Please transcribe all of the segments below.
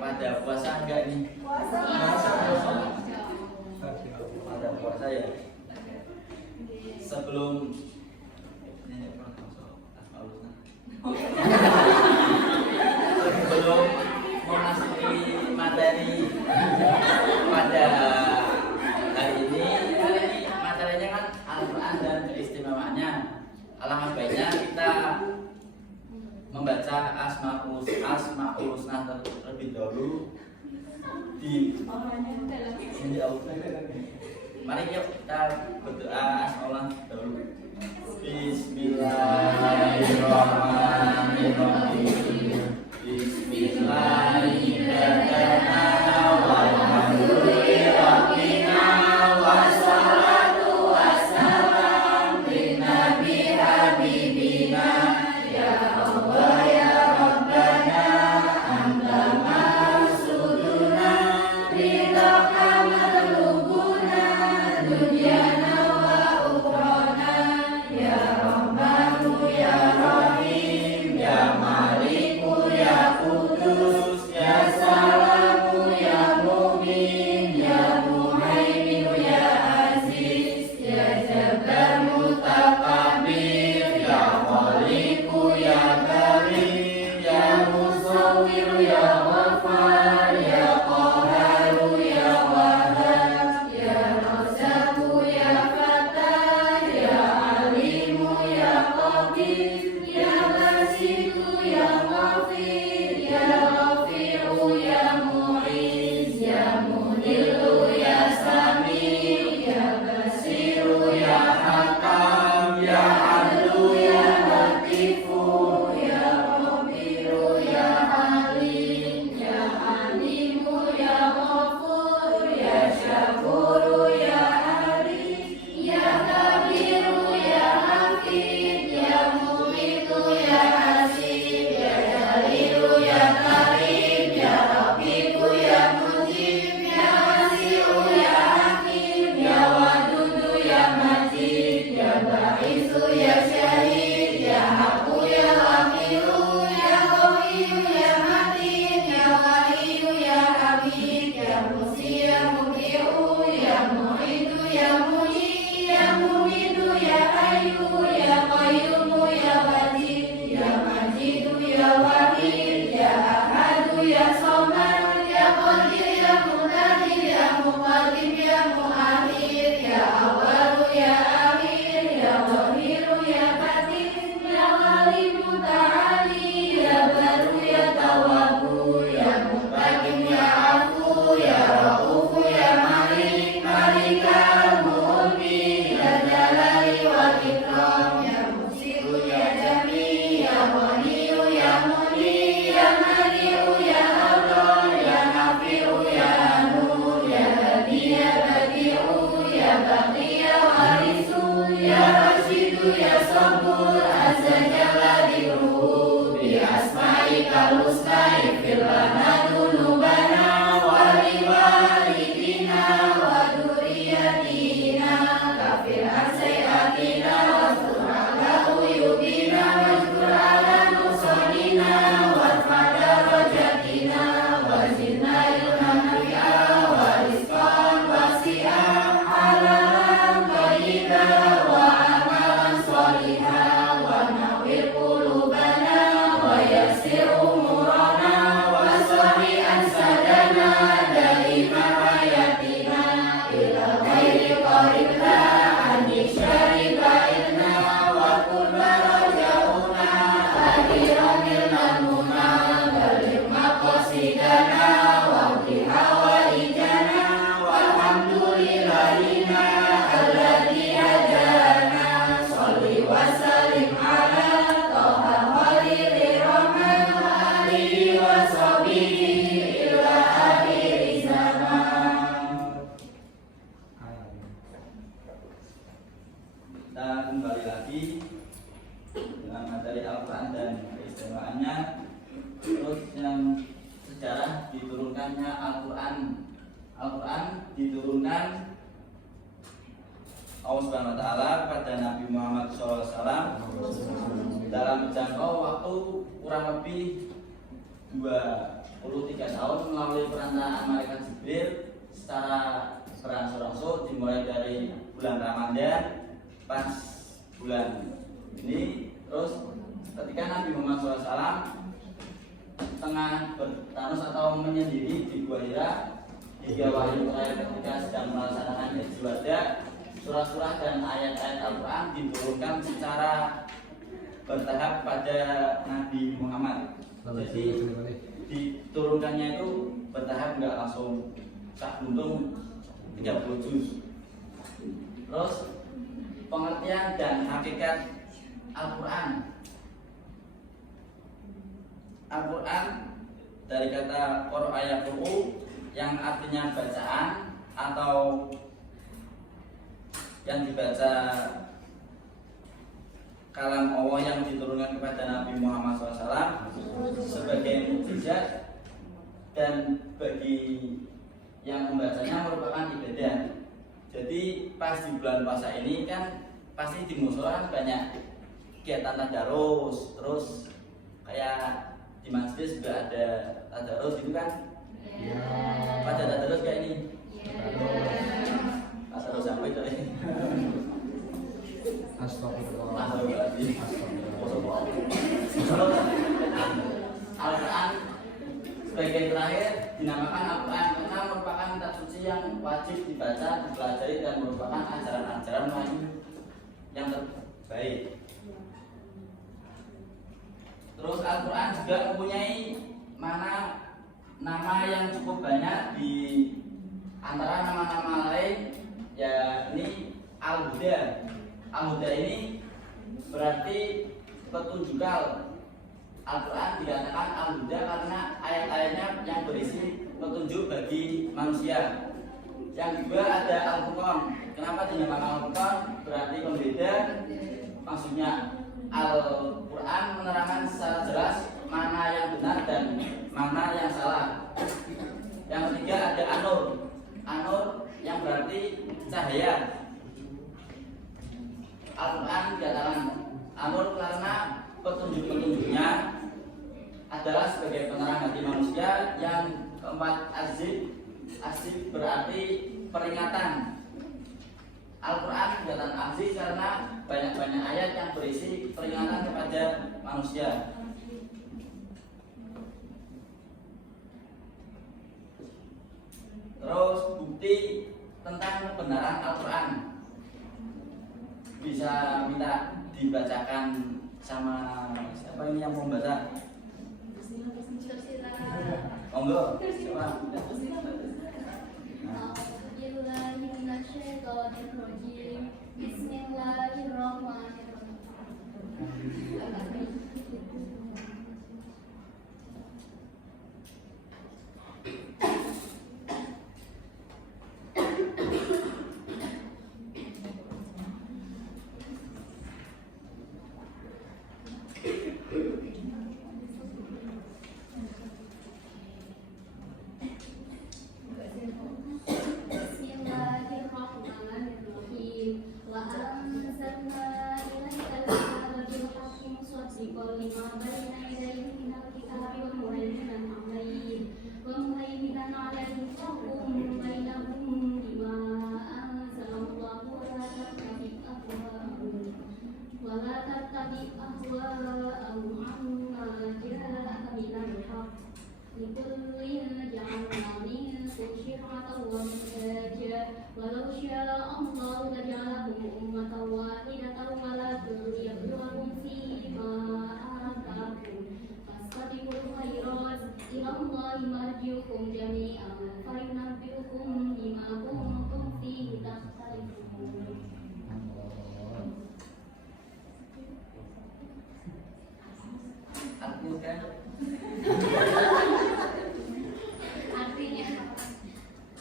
Pada puasa enggak nih? Puasa. Pada puasa ya. Sebelum sebelum memasuki materi pada hari ini materinya kan Al-Quran dan keistimewaannya. Alangkah baiknya kita membaca Asmaul Husna terlebih dahulu di mari yuk kita berdoa Asmaul dahulu. Bismillahirrahmanirrahim. Bismillahirrahmanirrahim. Wassalatu wassalam bin Nabi Habibina. Ya Allah ya Rabbana anta maksuduna ridhaka matlubuna dunyana wa ukhrana. Ya Rahmanu ya Rahim ya Maliku ya Kudus ya Salamu ya Mu'min ya Muhaimin ya Aziz ya Jabbar Mutakabbir ya Khaliqu ya Karim ya Musawwir ya Ghaffar ya Qahharu ya Wahhab ya Razzaqu ya Fattah ya Alimu ya Qadir ya Basitu ya Ghafir ya Ghafiru ya Mu'iz ya Mudillu ya Sami ya Basiru ya Hakam ya Adlu ya Latifu ya Khabiru ya Alim ya Alimu ya Ghafur ya Syakuru ya Arif ya Kabiru ya Hafid ya Mumitu ya Hasib ya Jalilu ya Karim ya Rafiqu ya Mujib ya Wasi'u ya Hakim ya Wadudu ya Majid ya Ba'isu ya Syahid ya Haqqu ya Wakilu ya Qawiyu ya Matin ya Waliyu ya Habib ya Musi ya Muki'u ya Mu'idu ya Mu'i ya Mumidu ya Ayu ya Qayyumu ya Wajid ya Majidu ya Wahid ya Ahadu ya Somad ya Qadir ya Muqtadir ya Muqaddim ya Muakhir ya Awalu ya Akhir ya Zahiru ya Batin ya Alimu Ta'ali ya Baru ya Tawabu ya Muqtadim ya Afu ya Raufu ya Malik Malikal Mulki ya Jalali wal Ikram ya Musiku ya Jami ya Waliyu ya Muni ya Mani'u ya Allah ya Nafi'u ya Nur ya Hadi ya Badi'u ya Baqi ya Warisu ya Rashidu ya Sabur Azza Jalla diruhu bi asma'ikal husna ighfir lana dzunubana wa liwalidina wa dzurriyyatina kafir an sayyi'atina wastur ala uyubina wastur ala nusanina warfa darajatina wa zidna ilman nafi'a wa rizqan wasi'a halalan thayyiban wa amalan sholihan wa nawwir qulubana wa yassir umurana wa sahih ansadana daiman hayatina ila ghairi qaribna anni syari ba'idna wa kun rajauna akhiran ilmuna balik maqasidana wa hawaijana walhamdulillahina alladzi hadana sholli wa sallim ala toha khalili rahman wa alihi wa sahbihi ila akhir zaman. Kita kembali lagi dengan materi Al-Quran dan keistimewaannya. Terus yang sejarah diturunkannya Al-Quran. Al-Quran diturunkan Allah Subhanahu wa taala kepada Nabi Muhammad SAW dalam jangka waktu kurang lebih 23 tahun melalui perantaraan malaikat Jibril secara berangsur-angsur dimulai dari bulan Ramadan pas bulan ini. Terus ketika Nabi Muhammad SAW tengah bertanus atau menyendiri di Gua Hira hingga wahyu terakhir ketika sedang melaksanakan haji wada, surah-surah dan ayat-ayat Al-Quran diturunkan secara bertahap pada Nabi Muhammad. Jadi diturunkannya itu bertahap, nggak langsung sak buntung 30 juz. Terus pengertian dan hakikat Al-Quran. Al-Quran dari kata qur'ayaqru yang artinya bacaan atau yang dibaca kalam Allah yang diturunkan kepada Nabi Muhammad SAW sebagai mukjizat, dan bagi yang membacanya merupakan ibadah. Jadi pas di bulan puasa ini kan pasti di mushola banyak kegiatan tadarus, terus kayak di masjid juga ada tadarus gitu kan? Ya. Pada tadarus kayak ini. Tadarus apa itu? Astagfirullahaladzim. Al-Quran sebagai terakhir dinamakan Al-Quran karena merupakan kitab suci yang wajib dibaca, dipelajari, dan merupakan ajaran-ajaran wahyu yang terbaik. Terus Al-Quran juga mempunyai nama yang cukup banyak. Di antara nama-nama lain ya ini Al-Huda. Al-Huda ini berarti petunjuk. Al-Quran dikatakan Al-Huda karena ayat-ayatnya yang berisi petunjuk bagi manusia. Yang kedua ada Al-Furqan. Kenapa dinamakan Al-Furqan? Berarti pembeda. Maksudnya Al-Quran menerangkan secara jelas mana yang benar dan mana yang salah. Yang ketiga ada An-Nur. An-Nur yang berarti cahaya. Al-Quran dikatakan An-Nur karena petunjuk-petunjuknya adalah sebagai penerang hati manusia. Yang keempat Azib. Azib berarti peringatan. Al-Quran dikatakan Aziz karena banyak-banyak ayat yang berisi peringatan kepada manusia. Terus bukti tentang kebenaran Al-Quran bisa minta dibacakan sama siapa ini yang mau membaca? Monggo, coba.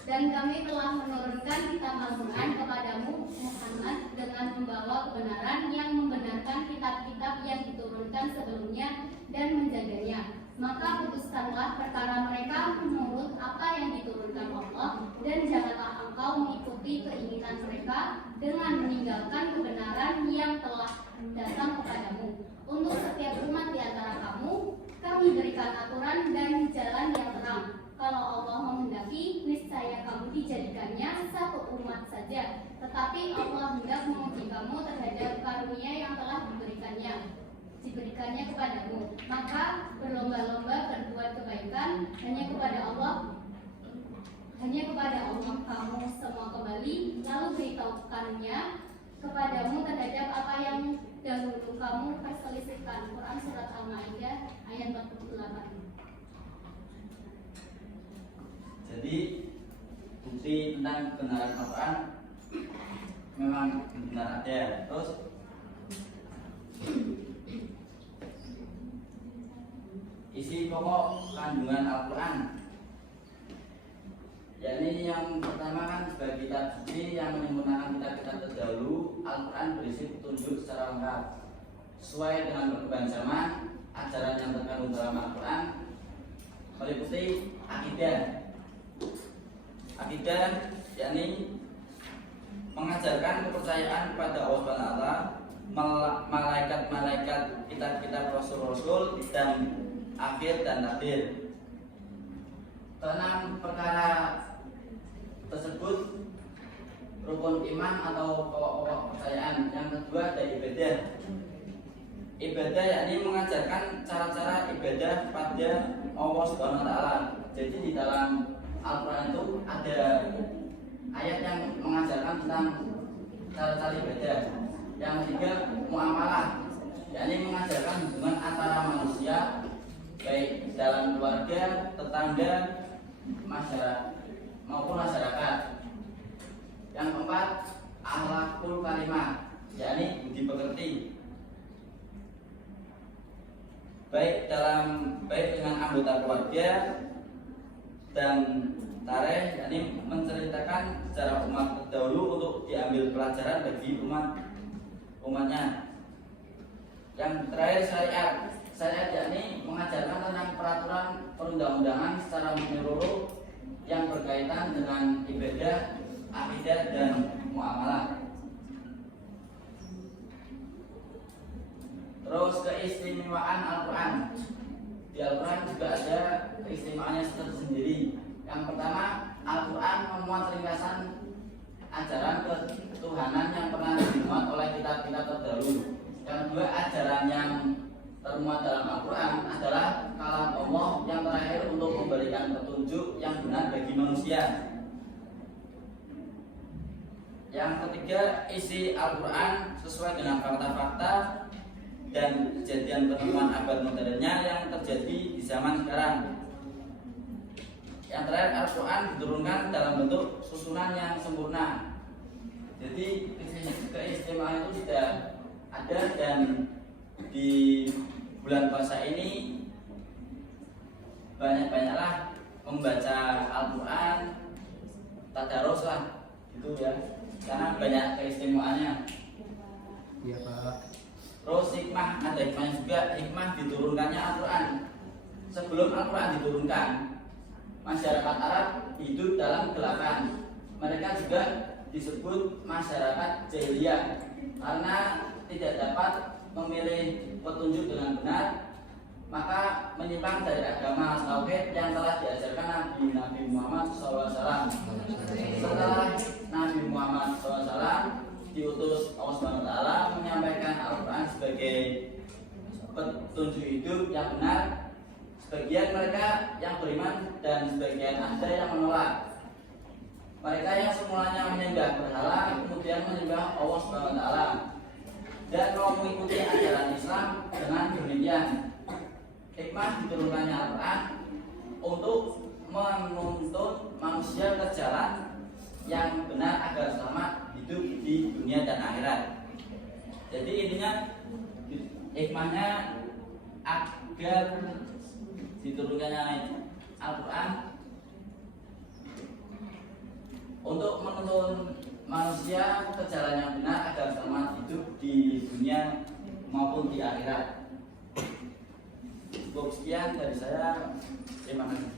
Dan kami telah menurunkan kitab Al-Quran kepadamu Muhammad dengan membawa kebenaran yang membenarkan kitab-kitab yang diturunkan sebelumnya dan menjaganya. Maka putuskanlah perkara mereka menurut apa yang diturunkan Allah, dan janganlah engkau mengikuti keinginan mereka dengan meninggalkan kebenaran yang telah datang kepadamu. Untuk setiap umat di antara kamu, kami diberikan aturan dan jalan yang terang. Kalau Allah menghendaki, niscaya kamu dijadikannya satu umat saja. Tetapi Allah hendak menguji kamu terhadap karunia yang telah diberikannya kepadamu. Maka berlomba-lomba berbuat kebaikan, hanya kepada Allah kamu semua kembali, lalu beritahukannya kepadamu terhadap apa yang dahulu kamu perselisihkan. Quran Surat Al-Ma'idah ayat 48. Jadi bukti tentang kebenaran Al-Quran memang benar ada. Terus isi pokok kandungan Al-Quran, yakni yang pertama kan sebagai kitab suci yang menyempurnakan kitab-kitab terdahulu. Al-Quran berisi petunjuk secara lengkap sesuai dengan perkembangan zaman. Ajaran yang terkandung dalam Al-Quran meliputi akidah, yakni mengajarkan kepercayaan kepada Allah SWT, malaikat-malaikat, kitab-kitab rasul-rasul, dan akhir dan takdir. Keenam perkara tersebut rukun iman atau pokok-pokok kepercayaan. Yang kedua ada ibadah, yakni mengajarkan cara-cara ibadah pada Allah Subhanahu wa taala. Jadi di dalam Al-Quran itu ada ayat yang mengajarkan tentang cara-cara ibadah. Yang ketiga muamalah, yakni mengajarkan hubungan antara manusia baik dalam keluarga, tetangga, masyarakat maupun masyarakat. Yang keempat akhlakul karimah, yakni budi pekerti baik dengan anggota keluarga dan tarikh, yakni menceritakan sejarah umat terdahulu untuk diambil pelajaran bagi umatnya. Yang terakhir syariat, yakni mengajarkan tentang peraturan perundang-undangan secara menyeluruh yang berkaitan dengan ibadah, akidah, dan muamalah. Terus keistimewaan Al-Quran. Di Al-Quran juga ada keistimewaannya tersendiri. Yang pertama, Al-Quran memuat ringkasan ajaran ketuhanan yang pernah dimuat oleh kitab-kitab terdahulu. Yang kedua, ajaran yang termuat dalam Al-Quran adalah kalam Allah yang terakhir untuk memberikan petunjuk yang benar bagi manusia. Yang ketiga, isi Al-Quran sesuai dengan fakta-fakta dan kejadian pertemuan abad modernnya yang terjadi di zaman sekarang. Yang terakhir, Al-Quran diturunkan dalam bentuk susunan yang sempurna. Jadi keistimewaan itu sudah ada, dan di bulan puasa ini banyak-banyaklah membaca Al-Quran, tadarus lah gitu ya, karena banyak keistimewaannya. Iya Pak. Terus hikmah, ada hikmahnya juga. Hikmah diturunkannya Al-Quran. Sebelum Al-Quran diturunkan, masyarakat Arab hidup dalam kegelapan. Mereka juga disebut masyarakat jahiliyah karena tidak dapat memilih petunjuk dengan benar, maka menyimpang dari agama tauhid yang telah diajarkan Nabi Muhammad SAW. Setelah Nabi Muhammad SAW diutus Allah SWT menyampaikan Al-Quran sebagai petunjuk hidup yang benar, sebagian mereka yang beriman dan sebagian ada yang menolak. Mereka yang semulanya menyembah berhala kemudian menyembah Allah SWT dan mau mengikuti ajaran Islam. Dengan demikian, hikmah diturunkannya Al-Quran untuk menuntun manusia ke jalan yang benar agar selamat hidup di dunia dan akhirat. Jadi intinya hikmahnya agar diturunkannya Al-Quran untuk menuntun manusia ke jalan yang benar agar selamat hidup di dunia maupun di akhirat. Cukup sekian dari saya. Terima kasih.